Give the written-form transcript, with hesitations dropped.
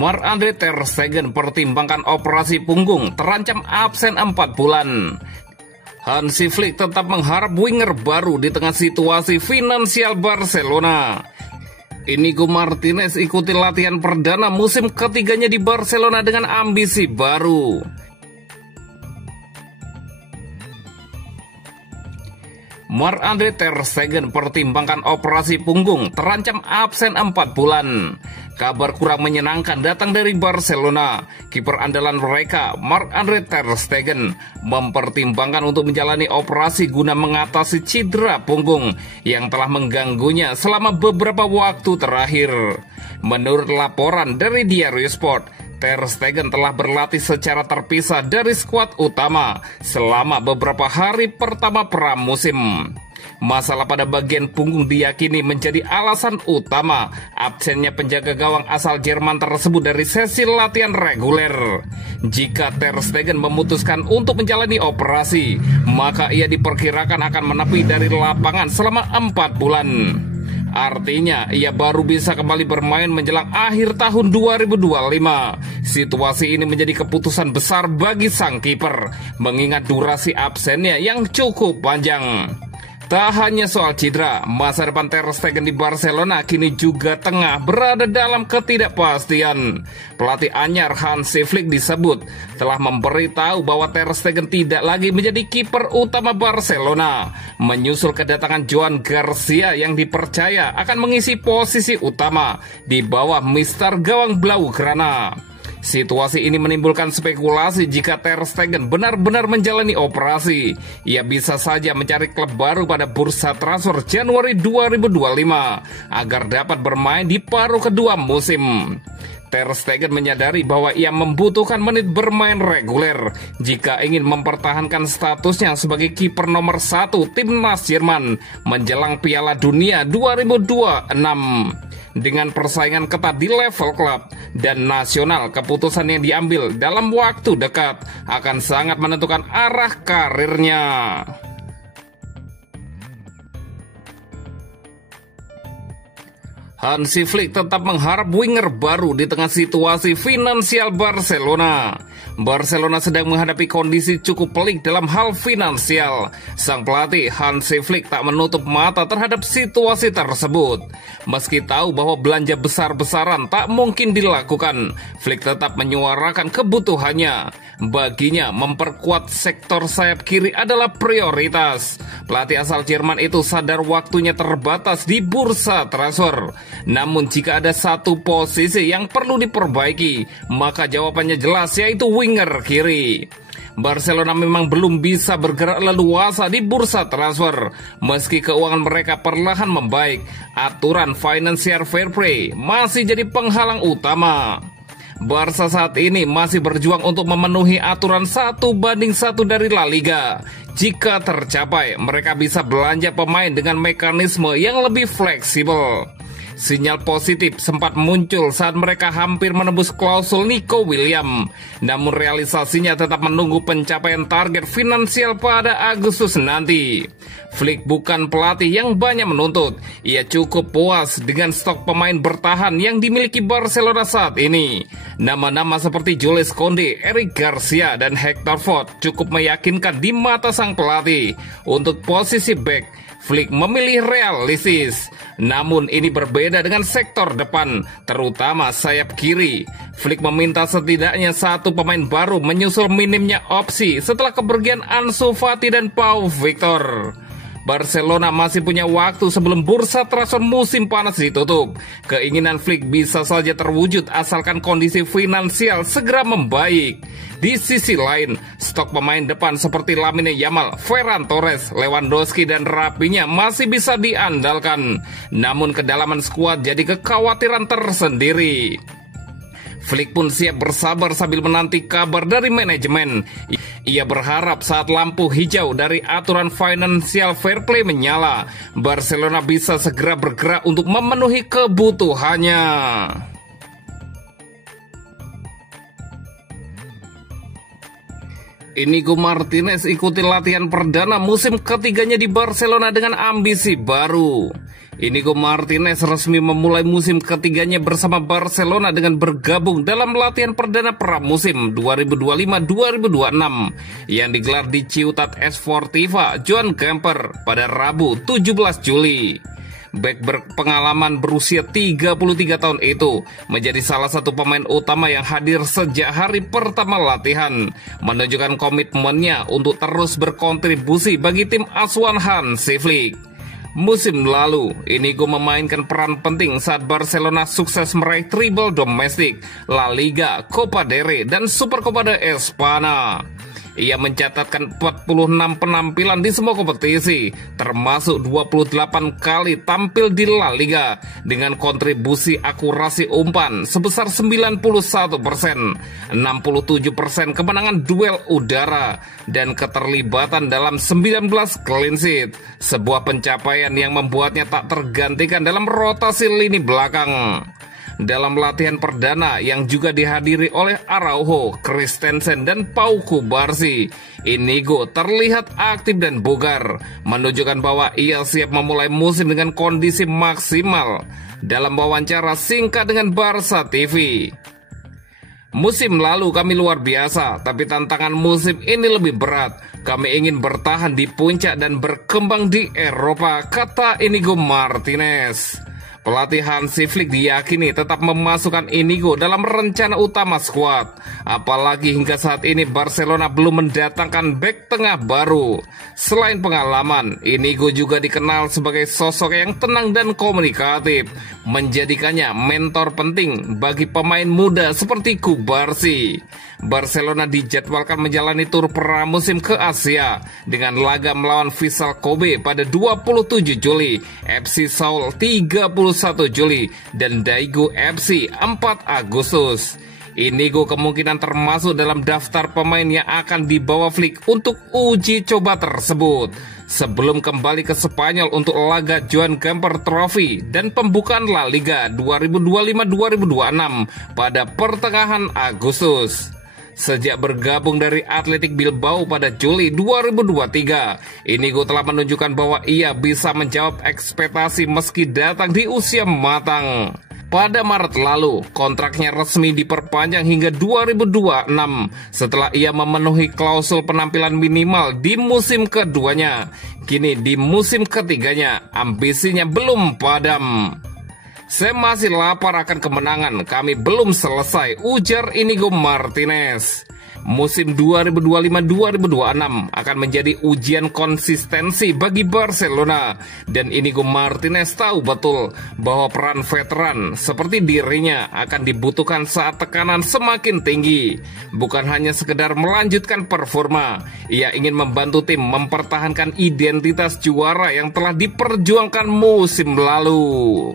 Marc-Andre ter Stegen pertimbangkan operasi punggung, terancam absen 4 bulan. Hansi Flick tetap mengharap winger baru di tengah situasi finansial Barcelona. Inigo Martinez ikuti latihan perdana musim ketiganya di Barcelona dengan ambisi baru. Marc-Andre ter Stegen pertimbangkan operasi punggung, terancam absen 4 bulan. Kabar kurang menyenangkan datang dari Barcelona. Kiper andalan mereka, Marc-Andre ter Stegen, mempertimbangkan untuk menjalani operasi guna mengatasi cedera punggung yang telah mengganggunya selama beberapa waktu terakhir. Menurut laporan dari Diario Sport, ter Stegen telah berlatih secara terpisah dari skuad utama selama beberapa hari pertama pramusim. Masalah pada bagian punggung diyakini menjadi alasan utama absennya penjaga gawang asal Jerman tersebut dari sesi latihan reguler. Jika ter Stegen memutuskan untuk menjalani operasi, maka ia diperkirakan akan menepi dari lapangan selama 4 bulan. Artinya, ia baru bisa kembali bermain menjelang akhir tahun 2025. Situasi ini menjadi keputusan besar bagi sang kiper, mengingat durasi absennya yang cukup panjang. Tak hanya soal cedera, masa depan ter Stegen di Barcelona kini juga tengah berada dalam ketidakpastian. Pelatih anyar Hansi Flick disebut telah memberitahu bahwa ter Stegen tidak lagi menjadi kiper utama Barcelona, menyusul kedatangan Joan Garcia yang dipercaya akan mengisi posisi utama di bawah mister gawang Blaugrana. Situasi ini menimbulkan spekulasi jika ter Stegen benar-benar menjalani operasi. Ia bisa saja mencari klub baru pada bursa transfer Januari 2025 agar dapat bermain di paruh kedua musim. Ter Stegen menyadari bahwa ia membutuhkan menit bermain reguler jika ingin mempertahankan statusnya sebagai kiper nomor 1 timnas Jerman menjelang Piala Dunia 2026. Dengan persaingan ketat di level klub dan nasional, keputusan yang diambil dalam waktu dekat akan sangat menentukan arah karirnya. Hansi Flick tetap mengharap winger baru di tengah situasi finansial Barcelona. Barcelona sedang menghadapi kondisi cukup pelik dalam hal finansial. Sang pelatih Hansi Flick tak menutup mata terhadap situasi tersebut. Meski tahu bahwa belanja besar-besaran tak mungkin dilakukan, Flick tetap menyuarakan kebutuhannya. Baginya, memperkuat sektor sayap kiri adalah prioritas. Pelatih asal Jerman itu sadar waktunya terbatas di bursa transfer. Namun jika ada satu posisi yang perlu diperbaiki, maka jawabannya jelas, yaitu winger kiri. Barcelona memang belum bisa bergerak leluasa di bursa transfer. Meski keuangan mereka perlahan membaik, aturan financial fair play masih jadi penghalang utama. Barca saat ini masih berjuang untuk memenuhi aturan 1:1 dari La Liga. Jika tercapai, mereka bisa belanja pemain dengan mekanisme yang lebih fleksibel. Sinyal positif sempat muncul saat mereka hampir menembus klausul Nico Williams. Namun realisasinya tetap menunggu pencapaian target finansial pada Agustus nanti. Flick bukan pelatih yang banyak menuntut. Ia cukup puas dengan stok pemain bertahan yang dimiliki Barcelona saat ini. Nama-nama seperti Jules Koundé, Eric Garcia, dan Hector Fort cukup meyakinkan di mata sang pelatih. Untuk posisi back, Flick memilih realistis. Namun ini berbeda dengan sektor depan, terutama sayap kiri. Flick meminta setidaknya satu pemain baru menyusul minimnya opsi setelah kepergian Ansu Fati dan Pau Victor. Barcelona masih punya waktu sebelum bursa transfer musim panas ditutup. Keinginan Flick bisa saja terwujud asalkan kondisi finansial segera membaik. Di sisi lain, stok pemain depan seperti Lamine Yamal, Ferran Torres, Lewandowski, dan Rafinha masih bisa diandalkan. Namun kedalaman skuad jadi kekhawatiran tersendiri. Flick pun siap bersabar sambil menanti kabar dari manajemen. Ia berharap saat lampu hijau dari aturan financial fair play menyala, Barcelona bisa segera bergerak untuk memenuhi kebutuhannya. Inigo Martinez ikuti latihan perdana musim ketiganya di Barcelona dengan ambisi baru. Inigo Martinez resmi memulai musim ketiganya bersama Barcelona dengan bergabung dalam latihan perdana pramusim 2025-2026 yang digelar di Ciutat Esportiva Joan Gamper pada Rabu 17 Juli. Bek berpengalaman berusia 33 tahun itu menjadi salah satu pemain utama yang hadir sejak hari pertama latihan, menunjukkan komitmennya untuk terus berkontribusi bagi tim asuhan Hansi Flick. Musim lalu, Inigo memainkan peran penting saat Barcelona sukses meraih treble domestik, La Liga, Copa del Rey, dan Supercopa de España. Ia mencatatkan 46 penampilan di semua kompetisi, termasuk 28 kali tampil di La Liga, dengan kontribusi akurasi umpan sebesar 91%, 67% kemenangan duel udara, dan keterlibatan dalam 19 clean sheet, sebuah pencapaian yang membuatnya tak tergantikan dalam rotasi lini belakang. Dalam latihan perdana yang juga dihadiri oleh Araujo, Christensen, dan Pau Cubarsí, Inigo terlihat aktif dan bugar, menunjukkan bahwa ia siap memulai musim dengan kondisi maksimal. Dalam wawancara singkat dengan Barca TV, "Musim lalu kami luar biasa, tapi tantangan musim ini lebih berat. Kami ingin bertahan di puncak dan berkembang di Eropa," kata Inigo Martinez. Pelatih Hansi Flick diyakini tetap memasukkan Inigo dalam rencana utama skuad. Apalagi hingga saat ini Barcelona belum mendatangkan bek tengah baru. Selain pengalaman, Inigo juga dikenal sebagai sosok yang tenang dan komunikatif, menjadikannya mentor penting bagi pemain muda seperti Cubarsí. Barcelona dijadwalkan menjalani tur pramusim ke Asia dengan laga melawan Vissel Kobe pada 27 Juli, FC Seoul 31 Juli, dan Daegu FC 4 Agustus. Inigo kemungkinan termasuk dalam daftar pemain yang akan dibawa Flick untuk uji coba tersebut sebelum kembali ke Spanyol untuk laga Joan Gamper Trophy dan pembukaan La Liga 2025-2026 pada pertengahan Agustus. Sejak bergabung dari Athletic Bilbao pada Juli 2023, Inigo telah menunjukkan bahwa ia bisa menjawab ekspektasi meski datang di usia matang. Pada Maret lalu, kontraknya resmi diperpanjang hingga 2026 setelah ia memenuhi klausul penampilan minimal di musim keduanya. Kini di musim ketiganya, ambisinya belum padam. "Saya masih lapar akan kemenangan, kami belum selesai," ujar Inigo Martinez. Musim 2025-2026 akan menjadi ujian konsistensi bagi Barcelona, dan Inigo Martinez tahu betul bahwa peran veteran seperti dirinya akan dibutuhkan saat tekanan semakin tinggi. Bukan hanya sekedar melanjutkan performa, ia ingin membantu tim mempertahankan identitas juara yang telah diperjuangkan musim lalu.